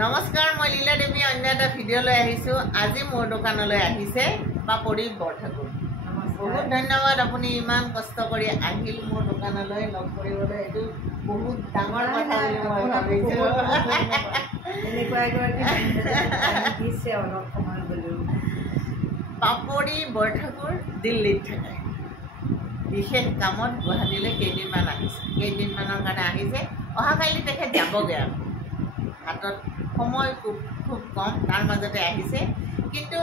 নমস্কাৰ, মই লীলা দেৱী অন্য এটা ভিডিঅ' লৈ আহিছোঁ। আজি মোৰ দোকানলৈ আহিছে পাপৰি বৰঠাকুৰ। বহুত ধন্যবাদ, আপুনি ইমান কষ্ট কৰি আহিল মোৰ দোকানলৈ লগ কৰিবলৈ। এইটো বহুত ডাঙৰ কথা বুলি মই ভাবিছোঁ। পাপৰি বৰঠাকুৰ দিল্লীত থাকে, বিশেষ কামত গুৱাহাটীলৈ কেইদিনমান আহিছে। কেইদিনমানৰ কাৰণে আহিছে, অহাকালি তেখেত যাবগৈ আৰু হাতত সময় খুব কম, তাৰ মাজতে আহিছে। কিন্তু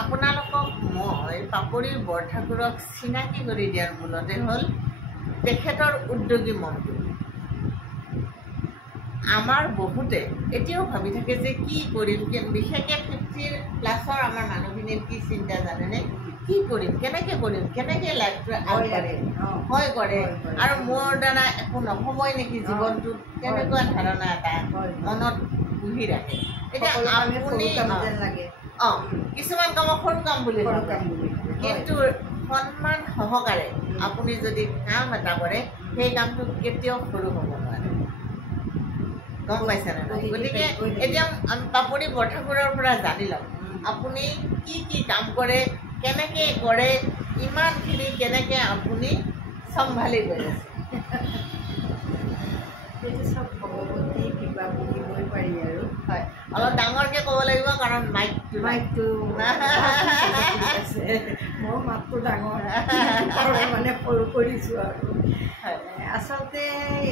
আপোনালোকক মই পাপৰি বৰঠাকুৰক চিনাকি কৰি দিয়াৰ মূলতে হ'ল তেখেতৰ উদ্যোগী মনটো। আমাৰ বহুতে এতিয়াও ভাবি থাকে যে কি কৰিম, বিশেষকৈ 50+ আমাৰ মানুহখিনিৰ কি চিন্তা জানেনে, কি কৰিম, কেনেকৈ কৰিম, কেনেকৈ লাইফটো আগবাঢ়ে হয় কৰে, আৰু মোৰ দ্বাৰা একো নহ'বই নেকি জীৱনটোত, তেনেকুৱা ধাৰণা এটা মনত পুহি ৰাখে। এতিয়া আপুনি কিছুমান কামক সৰু কাম বুলি ভাবে, কিন্তু সন্মান সহকাৰে আপুনি যদি কাম এটা কৰে সেই কামটো কেতিয়াও সৰু হ'ব নোৱাৰে, গম পাইছেনে নাই? গতিকে এতিয়া আমি পাপৰি বৰঠাকুৰৰ পৰা জানি লওঁ আপুনি কি কি কাম কৰে, কেনেকৈ কৰে, ইমানখিনি কেনেকৈ আপুনি চম্ভালি গৈ আছে। হয়, অলপ ডাঙৰকৈ ক'ব লাগিব কাৰণ মাইকটো মোৰ মাতটো ডাঙৰ মানে সৰু কৰিছোঁ। আৰু আচলতে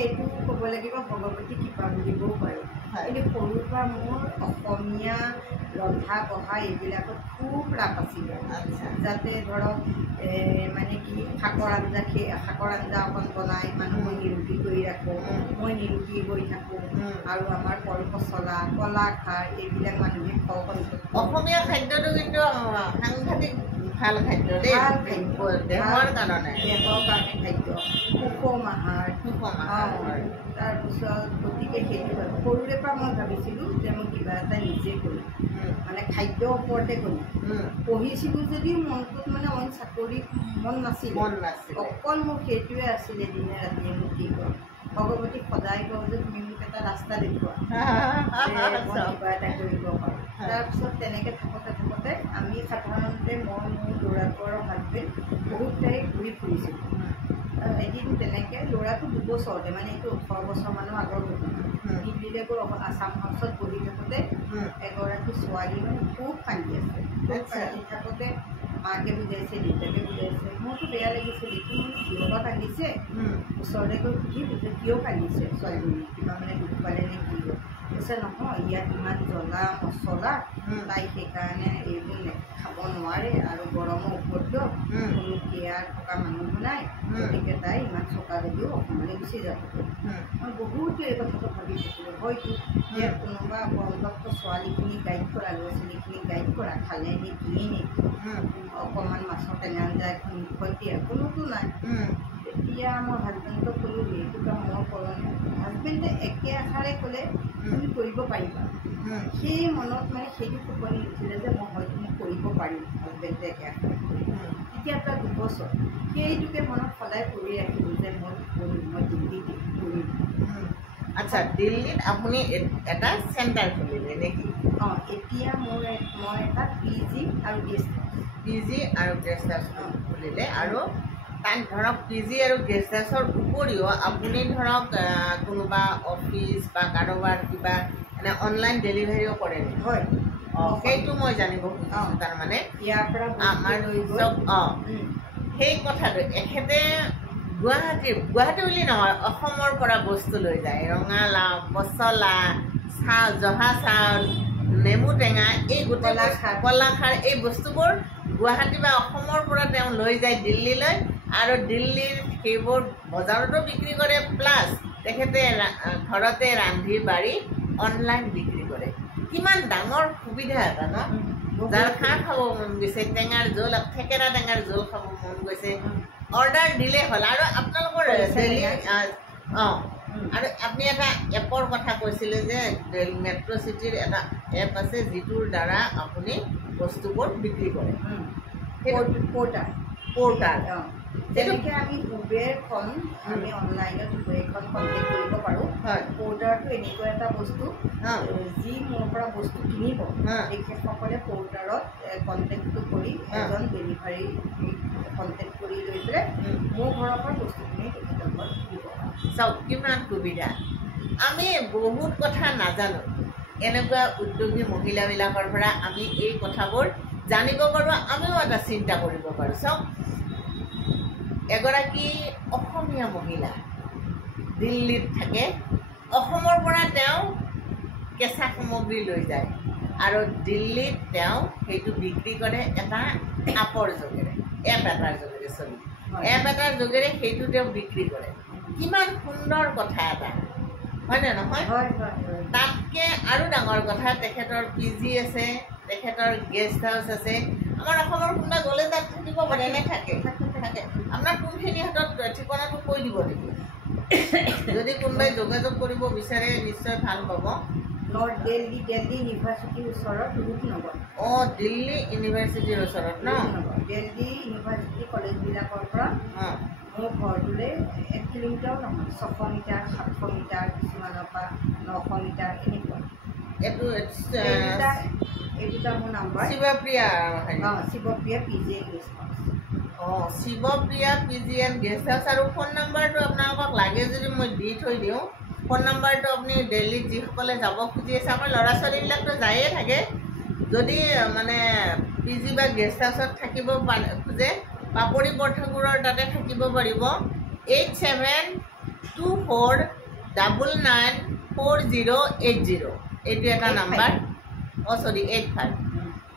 এইটো ক'ব লাগিব ভগৱতী কৃপা বুলিবও পাৰোঁ। কিন্তু সৰুৰ পৰা মোৰ অসমীয়া ৰন্ধা বঢ়া এইবিলাকত খুব ৰাপ আছিলে। যাতে ধৰক মানে কি শাকৰ আঞ্জা অকণ বনাই মানুহক নিৰোগী কৰি ৰাখোঁ, মই নিৰোগী হৈ থাকোঁ। আৰু আমাৰ কল পচলা, কলা খাৰ এইবিলাক মানুহে খাওক। অসমীয়া খাদ্যটো কিন্তু সাংঘাতিক ভাল খাদ্য দেই, দেহৰ কাৰণে খাদ্য সুষম আহাৰ। তাৰপিছত গতিকে সেইটো সৰুৰে পৰা মই ভাবিছিলোঁ যে মই কিবা এটা নিজে কৰিম, মানে খাদ্যৰ ওপৰতে কৰিম। পঢ়িছিলোঁ যদিও মনটোত মানে অইন চাকৰি মন নাছিল, অকল মোৰ সেইটোৱে আছিলে দিনে ৰাতিয়ে মোক কি কৰোঁ। ভগৱতীক সদায় কওঁ যে তুমি মোক এটা ৰাস্তা দেখুওৱা, মই কিবা এটা কৰিব পাৰোঁ। তাৰপিছত তেনেকৈ থাকোঁতে আমি সাধাৰণতে মই মোৰ ল'ৰাটো আৰু হাজবেণ্ড বহুত ঠাই ঘূৰি ফুৰিছিলোঁ। এদিন তেনেকৈ ল'ৰাটো 2 বছৰতে, মানে এইটো 18 বছৰমানৰ আগৰ ঘটনা। দিল্লীলৈ গৈ আছাম হাউচত বহি থাকোঁতে এগৰাকী ছোৱালী মানে খুব কান্দি আছে। কান্দি থাকোঁতে মাকে বুজাইছে, দেউতাকে বুজাইছে, মোৰতো বেয়া লাগিছে দেখি। মোৰ কিয় বা কান্দিছে, ওচৰতে গৈ সুধিলোঁ যে কিয় কান্দিছে ছোৱালীজনী, কিবা মানে দুখ পালে নে কি হ'ল? কৈছে নহয়, ইয়াত ইমান জ্বলা মছলা, তাই সেইকাৰণে এইবোৰ খাব নোৱাৰে, আৰু গৰমৰ উপদ্ৰৱ, কোনো কেয়াৰ থকা মানুহ নাই, গতিকে তাই ইমান চকা যদিও অসমলৈ গুচি যাব। মই বহুতো এই কথাটো ভাবি থাকিলোঁ, হয়তো ইয়াত কোনোবা বন্ধত্ব ছোৱালীখিনি গাইড কৰা, ল'ৰা ছোৱালীখিনি গাইড কৰা, খালে নে কিয়ে নে, অকণমান মাছৰ টেঙা আঞ্জা এখন মুখত দিয়া, কোনোতো নাই। তেতিয়া মই হাজবেণ্ডক ক'লোঁ এইটো কাম মই কৰোঁ নে? হাজবেণ্ডে একে আশাৰে ক'লে তুমি কৰিব পাৰিবা। সেই মনত মানে সেইটো টোপনি উঠিলে যে মই হয়তো মই কৰিব পাৰিম। হাজবেণ্ডে একে আশাৰে তেতিয়া তাৰ 2 বছৰ সেইটোকে মনত সদায় কৰি ৰাখিলোঁ যে মই কৰিম, মই দিল্লীত কৰিম। আচ্ছা, দিল্লীত আপুনি এটা চেণ্টাৰ খুলিলে নেকি? এতিয়া মই এটা PG আৰু গেষ্ট হাউচ খুলিলে। আৰু তাত ধৰক PG আৰু গেষ্ট হাউচৰ উপৰিও আপুনি ধৰক কোনোবা অফিচ বা কাৰোবাৰ কিবা এনে অনলাইন ডেলিভাৰীও কৰে নেকি? হয়, সেইটো মই জানিব খুজিছোঁ। তাৰমানে ইয়াৰ পৰা আমাৰ সেই কথাটো এখেতে গুৱাহাটী বুলি নহয়, অসমৰ পৰা বস্তু লৈ যায়, ৰঙালাও, পচলা, জহা চাউল, নেমু টেঙা, এই গোটেই কলাখাৰ, এই বস্তুবোৰ গুৱাহাটী বা অসমৰ পৰা তেওঁ লৈ যায় দিল্লীলৈ, আৰু দিল্লীৰ সেইবোৰ বজাৰতো বিক্ৰী কৰে, প্লাছ তেখেতে ঘৰতে ৰান্ধি বাঢ়ি অনলাইন বিক্ৰী কৰে। কিমান ডাঙৰ সুবিধা এটা ন? যাৰ খাৰ খাব মন গৈছে, টেঙাৰ জোল, থেকেৰা টেঙাৰ জোল খাব মন গৈছে, অৰ্ডাৰ দিলেই হ'ল। আৰু আপোনালোকৰ আৰু আপুনি এটা এপৰ কথা কৈছিলে যে মেট্ৰ' চিটিৰ এটা এপ আছে যিটোৰ দ্বাৰা আপুনি বস্তুবোৰ বিক্ৰী কৰে, পৰ্টাল। যেনেকৈ আমি উবেৰখন আমি অনলাইনত উবেৰখন কণ্টেক্ট কৰিব পাৰোঁ। পৰ্টাৰটো এনেকুৱা এটা বস্তু যি মোৰ পৰা বস্তু কিনিব তেখেতসকলে পৰ্টাৰত কণ্টেক্টটো কৰি এজন ডেলিভাৰী কণ্টেক্ট কৰি লৈ পেলাই মোৰ ঘৰৰ পৰা বস্তুখিনি তেখেতৰ ঘৰত দিব। চাওক কিমান সুবিধা। আমি বহুত কথা নাজানো, এনেকুৱা উদ্যোগী মহিলাবিলাকৰ পৰা আমি এই কথাবোৰ জানিব পাৰোঁ, আমিও এটা চিন্তা কৰিব পাৰোঁ। চাওক এগৰাকী অসমীয়া মহিলা দিল্লীত থাকে, অসমৰ পৰা তেওঁ কেঁচা সামগ্ৰী লৈ যায় আৰু দিল্লীত তেওঁ সেইটো বিক্ৰী কৰে এটা এপৰ যোগেৰে, এপ এটাৰ যোগেৰে এপ এটাৰ যোগেৰে সেইটো তেওঁ বিক্ৰী কৰে। কিমান সুন্দৰ কথা এটা, হয়নে নহয়? তাতকৈ আৰু ডাঙৰ কথা, তেখেতৰ PG আছে, তেখেতৰ গেষ্ট হাউচ আছে। আমাৰ অসমৰ কোনোবা গ'লে তাত থাকিব পাৰে নে? থাকে। আপোনাৰ কোনখিনি হাতত ঠিকনাটো কৈ দিব নেকি? যদি কোনোবাই যোগাযোগ কৰিব বিচাৰে নিশ্চয় ভাল পাব। দিল্লী ইউনিভাৰ্চিটিৰ ওচৰত ৰূপনগৰ। দিল্লী ইউনিভাৰ্চিটিৰ ওচৰত ন? দিল্লী ইউনিভাৰ্চিটি কলেজবিলাকৰ পৰা মোৰ ঘৰটোলৈ 1 কিলোমিটাৰো নহয়, 600 মিটাৰ, 700 মিটাৰ, কিছুমানৰ পৰা 900 মিটাৰ এনেকুৱা। এই দুটা মোৰ number. Shivapriya PG and guest house. Shivapriya PG and guest house. আৰু ফোন নম্বৰটো আপোনালোকক লাগে যদি মই দি থৈ দিওঁ। ফোন নম্বৰটো আপুনি দিল্লীত যিসকলে যাব খুজি আছে, আমাৰ ল'ৰা ছোৱালীবিলাকতো যায়ে থাকে, যদি মানে PG বা গেষ্ট হাউচত থাকিব খোজে, পাপৰি বৰঠাকুৰৰ তাতে থাকিব পাৰিব। 8724994080 এইটো এটা নাম্বাৰ। 85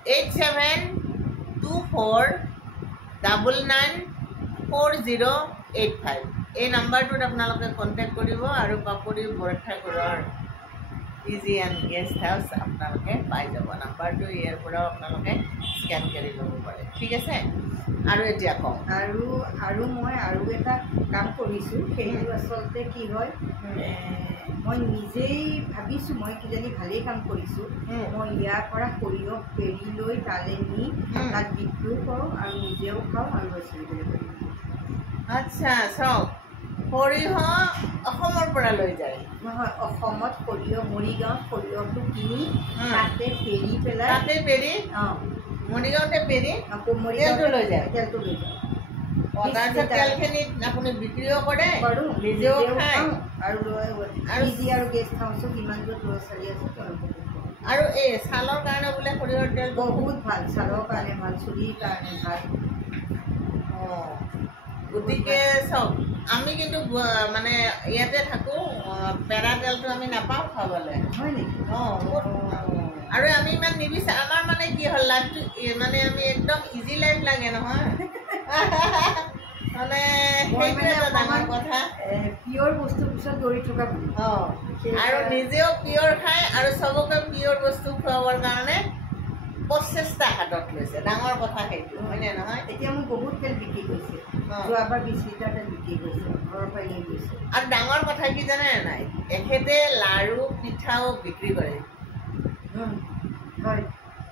8724994085 এই নাম্বাৰটোত আপোনালোকে কণ্টেক্ট কৰিব আৰু পাপৰি বৰঠাকুৰৰ PG এণ্ড গেষ্ট হাউচ আপোনালোকে পাই যাব। নাম্বাৰটো ইয়াৰ পৰাও আপোনালোকে স্কেন কৰি ল'ব পাৰে। ঠিক আছে? আৰু এতিয়া কওক। আৰু মই আৰু এটা কাম কৰিছোঁ, সেইটো আচলতে কি হয়, মই নিজেই ভাবিছোঁ মই কিজানি ভালেই কাম কৰিছোঁ। মই ইয়াৰ পৰা সৰিয়হ পেৰি লৈ তালৈ নি তাত বিক্ৰীও কৰোঁ আৰু নিজেও খাওঁ আৰু ল'ৰা ছোৱালীবিলাকো দিওঁ। আচ্ছা, চাওক সৰিয়হ অসমৰ পৰা লৈ যায়? নহয়, অসমত সৰিয়হ, মৰিগাঁৱত সৰিয়হটো কিনি তাতে পেৰি পেলাই মৰিগাঁৱতে পেৰি তেলটো লৈ যায়? তেলটো লৈ যায়। তাৰপিছত তেলখিনিত আপুনি বিক্ৰীও কৰে, নিজেও খায় আৰু গেষ্ট হাউচত যিমান য'ত ল'ৰা ছোৱালী আছে তেওঁলোকক। আৰু এই ছালৰ কাৰণে বোলে সৰিয়হৰ তেল বহুত ভাল, ছালৰ কাৰণে ভাল, চুলিৰ কাৰণে ভাল। গতিকে চাওক, আমি কিন্তু মানে ইয়াতে থাকোঁ, পেৰা তেলটো আমি নাপাওঁ খাবলৈ। হয় নেকি? আৰু আমি ইমান নিবিচাৰোঁ। আমাৰ মানে কি হ'ল, লাইফটো মানে আমি একদম ইজি লাইফ লাগে নহয়, মানে সেইটো এটা ডাঙৰ কথা। পিয়ৰ বস্তুৰ পিছত দৌৰি থকা আৰু নিজেও পিয়ৰ খায় আৰু চবকে পিয়ৰ বস্তু খুৱাবৰ কাৰণে প্ৰচেষ্টা হাতত লৈছে। ডাঙৰ কথা সেইটো, হয়নে নহয়? এতিয়া মোক বহুত তেল বিক্ৰী কৰিছে, যোৱাবাৰ 20 লিটাৰ তেল বিক্ৰী কৰিছে, ঘৰৰ পৰাই লৈ গৈছে। আৰু ডাঙৰ কথা কি জানে নাই, এখেতে লাড়ু পিঠাও বিক্ৰী কৰে। হয়,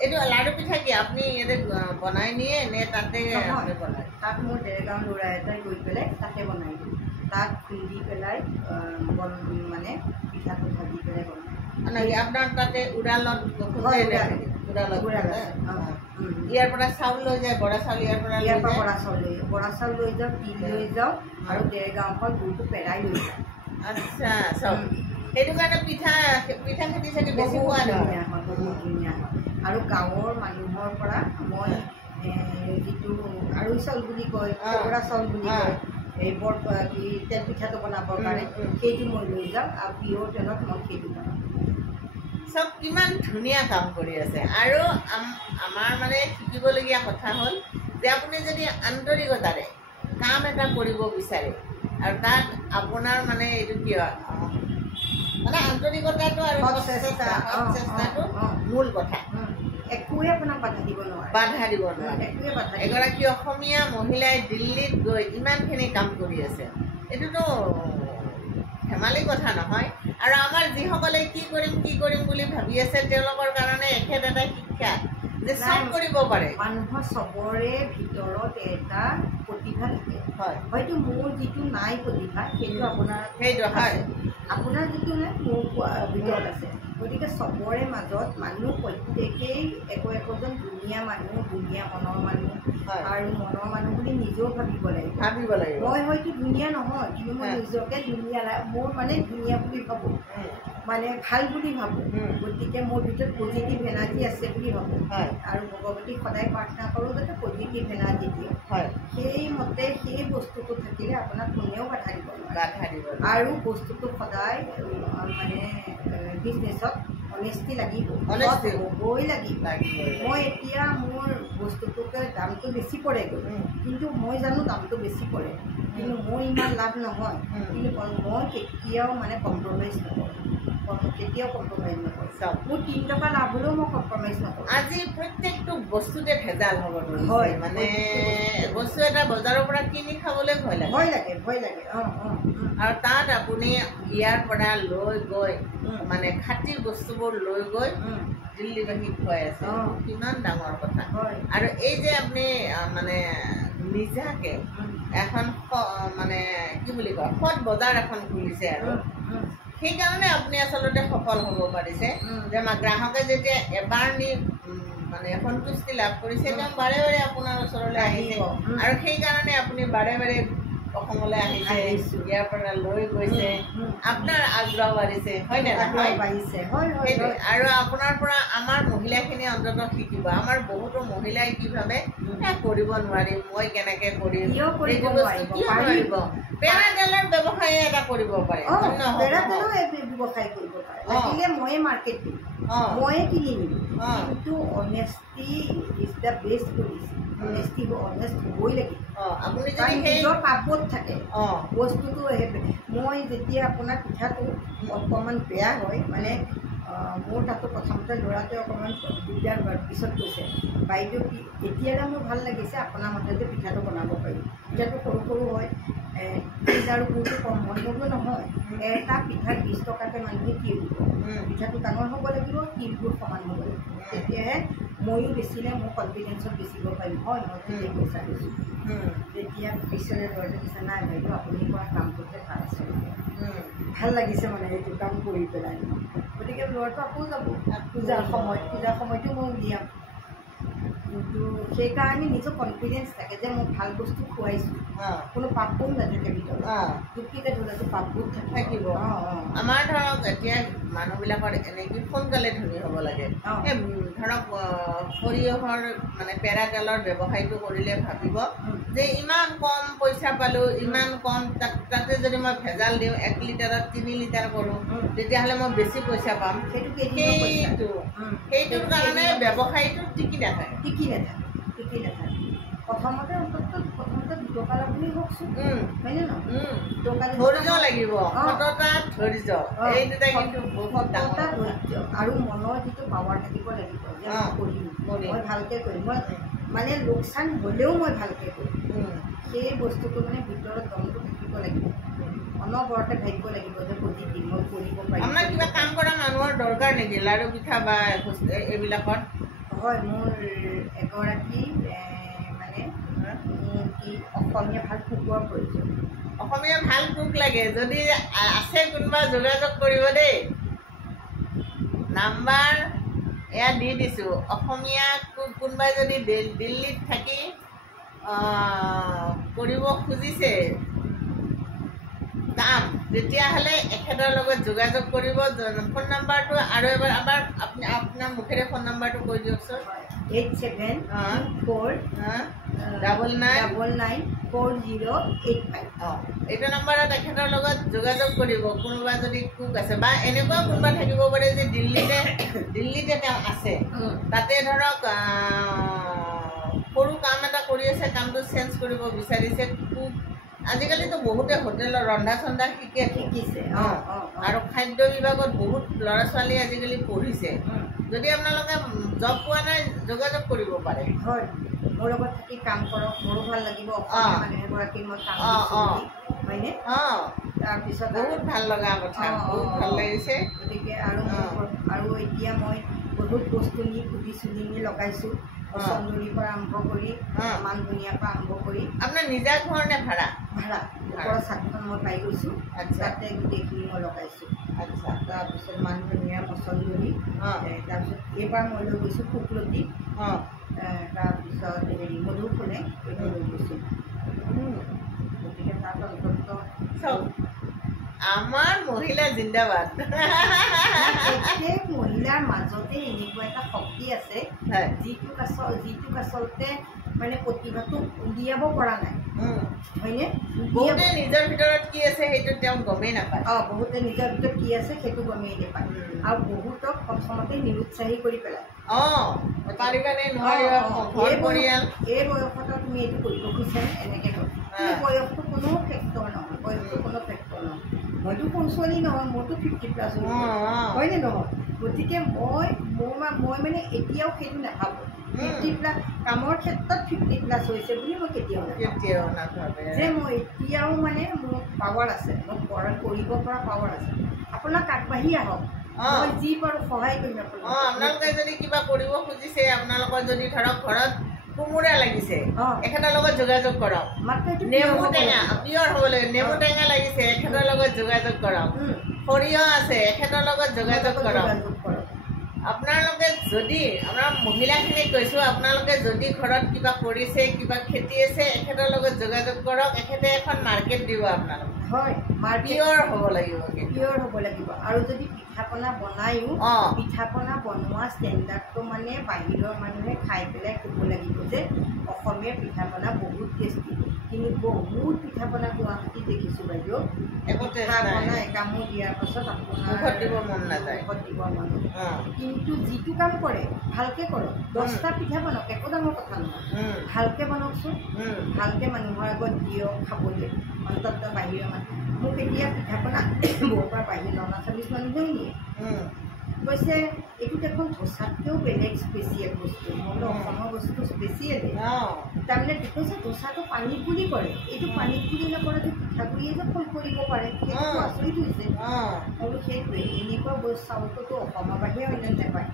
এইটো লাড়ু পিঠা কি আপুনি ইয়াতে বনাই নিয়ে নে তাতে বনায়? তাত মোৰ দেৰগাঁও ল'ৰা এটাই গৈ পেলাই তাতে বনাই দিওঁ। তাত খুন্দি পেলাই মানে পিঠাটো ভাজি পেলাই বনায়। আপোনাৰ তাতে উৰালত ইয়াৰ পৰা চাউল লৈ যায়, বৰা চাউল ইয়াৰ পৰা বৰা চাউল লৈ যাওঁ, তিল লৈ যাওঁ আৰু দেৰগাঁওখন গুৰটো পেৰাই লৈ যাওঁ। আচ্ছা, চাউল সেইটো কাৰণে পিঠা খেতি চাগে বেছি সোৱাদ ধুনীয়া হয়, বহুত ধুনীয়া হয়। আৰু গাঁৱৰ মানুহৰ পৰা মই যিটো আৰৈ চাউল বুলি কয়, বৰা চাউল বুলি কয়, এই তেল পিঠাটো বনাবৰ কাৰণে সেইটো মই লৈ যাওঁ আৰু পিয়ৰ তেলত মই সেইটো বনাওঁ। চব কিমান ধুনীয়া কাম কৰি আছে। আৰু আমাৰ মানে শিকিবলগীয়া কথা হ'ল যে আপুনি যদি আন্তৰিকতাৰে কাম এটা কৰিব বিচাৰে আৰু তাত আপোনাৰ মানে এইটো কি হয়, মানে আন্তৰিকতাটো আৰু চেষ্টাটো মূল কথা। একোৱে আপোনাক বাধা দিব নোৱাৰে। এগৰাকী অসমীয়া মহিলাই দিল্লীত গৈ ইমানখিনি কাম কৰি আছে, এইটোতো ধেমালি কথা নহয়। আৰু আমাৰ যিসকলে কি কৰিম বুলি ভাবি আছে তেওঁলোকৰ কাৰণে এখেত এটা শিক্ষা যে সব কৰিব পাৰে মানুহৰ চবৰে ভিতৰত এটা প্ৰতিভা থাকে হয়তো মোৰ যিটো নাই প্ৰতিভা সেইটো আপোনাৰ যিটো নাই মোৰ ভিতৰত আছে গতিকে চবৰে মাজত মানুহ প্ৰত্যেকেই একোজন ধুনীয়া মানুহ ধুনীয়া মনৰ মানুহ আৰু মনৰ মানুহ বুলি নিজেও ভাবিব লাগিব মই হয়তো ধুনীয়া নহয় কিন্তু মই নিজকে ধুনীয়া মোৰ মানে ধুনীয়া বুলি ভাবোঁ মানে ভাল বুলি ভাবোঁ গতিকে মোৰ ভিতৰত পজিটিভ এনাৰ্জি আছে বুলি ভাবোঁ আৰু ভগৱতীক সদায় প্ৰাৰ্থনা কৰোঁ যাতে পজিটিভ এনাৰ্জি দিয়ক সেইমতে সেই বস্তুটো থাকিলে আপোনাক কোনেও বাধা দিব আৰু বস্তুটো সদায় মানে বিজনেছত অনেষ্টি লাগিব হ'বই লাগিব মই এতিয়া মোৰ বস্তুটোকে দামটো বেছি পৰেগৈ কিন্তু মই জানো দামটো বেছি পৰে কিন্তু মোৰ ইমান লাভ নহয় কিন্তু মই কেতিয়াও মানে কম্প্ৰমাইজ নকৰোঁ কেতিয়াও কম্প্ৰমাইজ নকৰোঁ মোৰ 3 টকা লাভ হ'লেও মই কম্প্ৰমাইজ নকৰোঁ আজি প্ৰত্যেকটো বস্তুতে ভেজাল হ'ব হয় মানে বস্তু এটা বজাৰৰ পৰা কিনি খাবলৈ ভয় লাগে আৰু তাত আপুনি ইয়াৰ পৰা লৈ গৈ মানে খাটি বস্তুবোৰ লৈ গৈ দিল্লীবাসীক খুৱাই আছে কিমান ডাঙৰ কথা আৰু এই যে আপুনি মানে নিজাকে এখন মানে কি বুলি কয় সৎ বজাৰ এখন খুলিছে আৰু সেইকাৰণে আপুনি আচলতে সফল হ'ব পাৰিছে যে গ্ৰাহকে যেতিয়া এবাৰ নি মানে সন্তুষ্টি লাভ কৰিছে তেওঁ বাৰে বাৰে আপোনাৰ ওচৰলৈ আহিছে আৰু সেইকাৰণে আপুনি বাৰে বাৰে অসমলৈ আহিছে ইয়াৰ পৰা লৈ গৈছে আপোনাৰ আগ্ৰহ বাঢ়িছে হয় নে নহয় আৰু আপোনাৰ পৰা আমাৰ মহিলাখিনি অন্ততঃ শিকিব আমাৰ বহুতো মহিলাই কি ভাবে কৰিব নোৱাৰিম মই কেনেকে কৰিম পাৰিব পেৰাডেলৰ ব্যৱসায় এটা কৰিব পাৰে ময়ে মাৰ্কেট দিম ময়ে কিনি নিম কিন্তু honesty is the best policy honesty honest হ'বই লাগিব আপুনি যদি নিজৰ পাপত থাকে বস্তুটো মই যেতিয়া আপোনাৰ পিঠাটো অকণমান বেয়া হয় মানে মোৰ তাতো প্ৰথমতে ল'ৰাটোৱে অকণমান দিগদাৰ হোৱাৰ পিছত কৈছে বাইদেউ কি এতিয়ালৈ মোৰ ভাল লাগিছে আপোনাৰ মতে যে পিঠাটো বনাব পাৰিম পিঠাটো সৰু সৰু হয় আৰু গুৰটো কম হয় বোলো নহয় এটা পিঠাত 20 টকাকৈ মানুহে কি দিব পিঠাটো ডাঙৰ হ'ব লাগিব তিলবোৰ সমান হ'ব লাগিব তেতিয়াহে ময়ো বেচিলে মোৰ কনফিডেঞ্চত বেচিব পাৰিম হয় মই তেতিয়া পইচা দিছোঁ তেতিয়া পিছলৈ ল'ৰাটোৱে কৈছে নাই বাইদেউ আপুনি কৰা কামটোতে ভাল আছে ভাল লাগিছে মানে এইটো কাম কৰি পেলাই গতিকে ল'ৰাটো আকৌ যাব পূজাৰ সময়তো মই উলিয়াম কিন্তু সেইকাৰণে নিজৰ কনফিডেঞ্চ থাকে যে মই ভাল বস্তু খুৱাইছোঁ কোনো পাপবোৰ নাথাকে ভিতৰত যুক্তিতে ধৰাটো পাপবোৰ থাকিব আমাৰ ধৰক এতিয়া মানুহবিলাকৰ এনেকৈ সোনকালে ধনী হ'ব লাগে এই ধৰক সৰিয়হৰ মানে পেৰাডেলৰ ব্যৱসায়টো কৰিলে ভাবিব যে ইমান কম পইচা পালোঁ ইমান কম তাতে যদি মই ভেজাল দিওঁ 1 লিটাৰত 3 লিটাৰ কৰোঁ তেতিয়াহ'লে মই বেছি পইচা পাম সেইটোৰ কাৰণে ব্যৱসায়টো টিকি নাথাকে প্ৰথমতে 2 টকা আপুনি হওকচোন হয়নে নহয় ধৈৰ্য লাগিব ধৈৰ্য এই দুটা কিন্তু বহুত ডাঙৰ আৰু মনৰ যিটো পাৱাৰ থাকিব লাগিব যে মই ভালকৈ কৰিম মই মানে লোকচান হ'লেও মই ভালকৈ কৰিম সেই বস্তুটো মানে ভিতৰত দমটো থাকিব লাগিব অনবৰতে ভাবিব লাগিব যে পজিটিভ মই কৰিব পাৰিম আপোনাৰ কিবা কাম কৰা মানুহৰ দৰকাৰ নেকি লাড়ু পিঠা বা এইবিলাকত হয় মোৰ এগৰাকী মানে কি অসমীয়া ভাল কুকৰ প্ৰয়োজন অসমীয়া ভাল কুক লাগে যদি আছে কোনোবা যোগাযোগ কৰিব দেই নাম্বাৰ এয়া দি দিছোঁ অসমীয়া কুক কোনোবাই যদি দিল্লীত থাকি কৰিব খুজিছে কাম তেতিয়াহ'লে এখেতৰ লগত যোগাযোগ কৰিব ফোন নাম্বাৰটো আৰু এবাৰ আপুনি আপোনাৰ মুখেৰে ফোন নাম্বাৰটো কৈ দিয়কচোন 8749994085 এইটো নাম্বাৰত এখেতৰ লগত যোগাযোগ কৰিব কোনোবা যদি কুক আছে বা এনেকুৱা কোনোবা থাকিব পাৰে যে দিল্লীতে তেওঁ আছে তাতে ধৰক সৰু কাম এটা কৰি আছে কামটো চেঞ্জ কৰিব বিচাৰিছে কুক আজিকালিতো বহুতে হোটেলৰ ৰন্ধা চন্ধা শিকিছে আৰু খাদ্য বিভাগত বহুত ল'ৰা ছোৱালী আজিকালি পঢ়িছে যদি আপোনালোকে জব পোৱা নাই যোগাযোগ কৰিব পাৰে হয় মোৰ লগত থাকি কাম কৰক মোৰো ভাল লাগিব এগৰাকী মই কাম হয়নে তাৰপিছত বহুত ভাল লগা কথা বহুত ভাল লাগিছে গতিকে আৰু এতিয়া মই বহুত বস্তু নি পুদি চুলি নি লগাইছোঁ চন্দুৰীৰ পৰা আৰম্ভ কৰি মান ধনিয়াৰ পৰা আৰম্ভ কৰি আপোনাৰ নিজা ঘৰ নে ভাড়া ভাড়া ওপৰৰ ছাদখন মই পাই গৈছোঁ তাতে গোটেইখিনি মই লগাইছোঁ আচ্ছা তাৰপিছত মান ধনিয়া মচন্দৰী তাৰপিছত এইবাৰ মই লৈ গৈছোঁ শুকলতি তাৰপিছত হেৰি মধুফুলে এইবোৰ লৈ গৈছোঁ গতিকে তাত অন্তত আমাৰ মহিলা জিন্দাবাদ প্ৰত্যেক মহিলাৰ মাজতে এনেকুৱা এটা শক্তি আছে যিটোক আচলতে মানে প্ৰতিভাটো উলিয়াব পৰা নাই হয়নে বহুতে নিজৰ ভিতৰত কি আছে সেইটো তেওঁ গমেই নাপায় বহুতে নিজৰ ভিতৰত কি আছে সেইটো গমেই নাপায় আৰু বহুতক প্ৰথমতে নিৰুৎসাহী কৰি পেলায় এই বয়সত তুমি এইটো কৰিব খুজিছানে এনেকৈ কয় বয়সটো কোনো ফেক্টৰ নহয় বয়সটো কোনো ফেক্টৰ নহয় মইতো সৰু ছোৱালী নহয় মোৰতো 50+ হয়নে নহয় গতিকে মই মানে এতিয়াও সেইটো নাভাবোঁ 50+ কামৰ ক্ষেত্ৰত 50+ হৈছে বুলি মই কেতিয়াও নাভাবোঁ যে মই এতিয়াও মানে মোৰ পাৱাৰ আছে মোক কৰিব পৰা পাৱাৰ আছে আপোনাক আগবাঢ়ি আহক মই যি পাৰোঁ সহায় কৰিম আপোনালোকে যদি কিবা কৰিব খুজিছে আপোনালোকৰ যদি ধৰক ঘৰত কোমোৰা লাগিছে এখেতৰ লগত যোগাযোগ কৰক নেমু টেঙা পিয়ৰ হ'ব লাগে নেমু টেঙা লাগিছে এখেতৰ লগত যোগাযোগ কৰক সৰিয়হ আছে এখেতৰ লগত যোগাযোগ কৰক আপোনালোকে যদি আমাৰ মহিলাখিনিক কৈছোঁ আপোনালোকে যদি ঘৰত কিবা কৰিছে কিবা খেতি আছে এখেতৰ লগত যোগাযোগ কৰক এখেতে এখন মাৰ্কেট দিব আপোনালোক হয় পিয়ৰ হ'ব লাগিব পিয়ৰ হ'ব লাগিব আৰু যদি পিঠা পনা বনায়ো পিঠা পনা বনোৱা ষ্টেণ্ডাৰ্ডটো মানে বাহিৰৰ মানুহে খাই পেলাই ক'ব লাগিব যে অসমীয়া পিঠা পনা বহুত টেষ্টি কিন্তু বহুত পিঠা পনা গুৱাহাটীত দেখিছোঁ বাইদেউ পিঠা পনা একামো দিয়াৰ পাছত আপোনাৰ দিব মন নাযায় দিব মন কিন্তু যিটো কাম কৰে ভালকৈ কৰক 10টা পিঠা বনাওক একো ডাঙৰ কথা নহয় ভালকৈ বনাওকচোন ভালকৈ মানুহৰ আগত দিয়ক খাবলৈ অন্তত বাহিৰৰ মানুহ মোক এতিয়া পিঠা পনা মোৰ পৰা বাহিৰ 40 মানুহেই নিয়ে কৈছে এইটো দেখোন ধোচাতকৈও বেলেগ স্পেচিয়েল বস্তু মই বোলো অসমৰ বস্তু স্পেচিয়েলেই তাৰমানে কৈছে ধোচাটো পানীত গুলি কৰে এইটো পানীত গুলি নকৰাটো পিঠাগুড়িয়ে যে ফল কৰিব পাৰে সেইটো আচৰিত হৈছে আৰু সেইটোৱে এনেকুৱা চাউলটোতো অসমৰ বাহিৰে অন্য নাপায়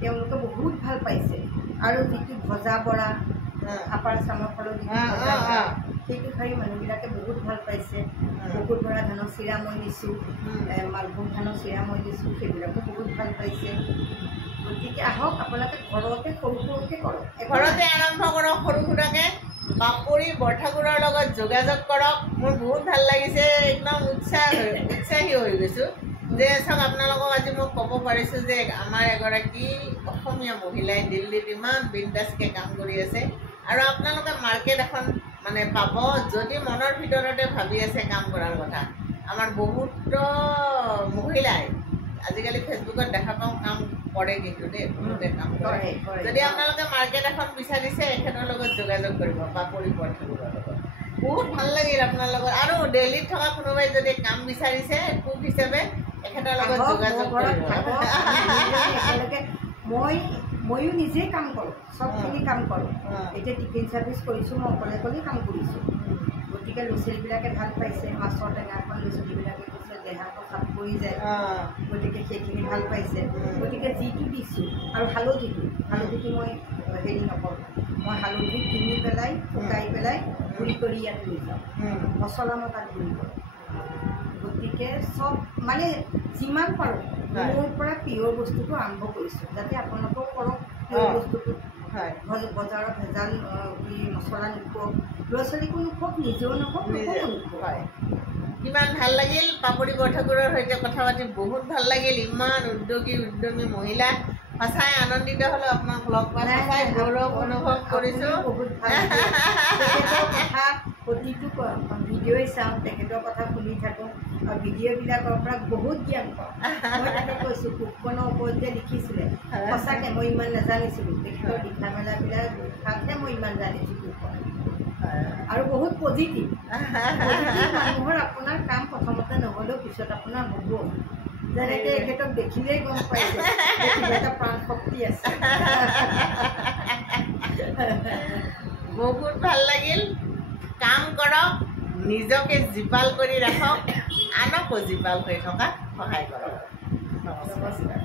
তেওঁলোকে বহুত ভাল পাইছে আৰু যিটো ভজা বৰা আপাৰ চামৰ ফলত সেইটো খাই মানুহবিলাকে বহুত ভাল পাইছে বহুত বৰা ধানৰ চিৰা মই দিছোঁ মালভোগ ধানৰ চিৰা মই দিছোঁ সেইবিলাকো বহুত ভাল পাইছে গতিকে আহক আপোনালোকে ঘৰতে সৰু সৰুকৈ কৰক ঘৰতে আৰম্ভ কৰক সৰু সুৰাকৈ পাপৰি বৰঠাকুৰৰ লগত যোগাযোগ কৰক মোৰ বহুত ভাল লাগিছে একদম উৎসাহী হৈ গৈছোঁ যে চাওক আপোনালোকক আজি মই ক'ব পাৰিছোঁ যে আমাৰ এগৰাকী অসমীয়া মহিলাই দিল্লীত ইমান বিন্দাছকৈ কাম কৰি আছে আৰু আপোনালোকে মাৰ্কেট এখন মানে পাব যদি মনৰ ভিতৰতে ভাবি আছে কাম কৰাৰ কথা আমাৰ বহুতো মহিলাই আজিকালি ফেচবুকত দেখা পাওঁ কাম কৰে কিন্তু দেই বহুতে কাম কৰে যদি আপোনালোকে মাৰ্কেট এখন বিচাৰিছে এখেতৰ লগত যোগাযোগ কৰিব পাপৰি বৰঠাকুৰৰ লগত বহুত ভাল লাগিল আপোনাৰ লগত আৰু দিল্লীত থকা কোনোবাই যদি কাম বিচাৰিছে কুক হিচাপে এখেতৰ লগত যোগাযোগ কৰিব ময়ো নিজেই কাম কৰোঁ চবখিনি কাম কৰোঁ এতিয়া টিফিন ছাৰ্ভিচ কৰিছোঁ মই অকলে কাম কৰিছোঁ গতিকে ল'ৰা ছোৱালীবিলাকে ভাল পাইছে মাছৰ টেঙাখন ল'ৰা ছোৱালীবিলাকে কৈছে দেহা প্ৰসাদ পৰি যায় গতিকে সেইখিনি ভাল পাইছে গতিকে যিটো দিছোঁ আৰু হালধিটো মই হেৰি নকৰোঁ মই হালধি কিনি পেলাই শুকাই পেলাই গুড়ি কৰি ইয়াত লৈ যাওঁ মছলা মই তাত গুড়ি কৰোঁ গতিকে চব মানে যিমান পাৰোঁ মোৰ পৰা পিয়ৰ বস্তুটো আৰম্ভ কৰিছোঁ যাতে আপোনালোকেও কৰক পিয়ৰ বস্তুটো বজাৰত ভেজাল মছলা নোখোৱাওক ল'ৰা ছোৱালীকো নোখোৱাওক নিজেও নোখোৱাওক নোখোৱাওক কিমান ভাল লাগিল পাপৰি বৰঠাকুৰৰ সৈতে কথা পাতি বহুত ভাল লাগিল ইমান উদ্যমী মহিলা সঁচাই আনন্দিত হ'লোঁ আপোনাক লগ পাই সঁচাই গৌৰৱ অনুভৱ কৰিছোঁ বহুত ভাল কথা প্ৰতিটো ভিডিঅ'ই চাওঁ তেখেতৰ কথা শুনি থাকোঁ আৰু ভিডিঅ'বিলাকৰ পৰা বহুত জ্ঞান পাওঁ মই তাকে কৈছোঁ কুকনৰ ওপৰত যে লিখিছিলে সঁচাকৈ মই ইমান নাজানিছিলোঁ তেখেতৰ লিখা মেলাবিলাক লিখাতহে মই ইমান জানিছোঁ কুকন আৰু বহুত পজিটিভ মানুহৰ আপোনাৰ কাম প্ৰথমতে নহ'লেও পিছত আপোনাৰ হ'ব যেনেকৈ এখেতক দেখিলেই গম পাইছে এটা প্ৰাণ শক্তি আছে বহুত ভাল লাগিল কাম কৰক নিজকে জীপাল কৰি ৰাখক আনকো জীপাল হৈ থকাত সহায় কৰক নমস্কাৰ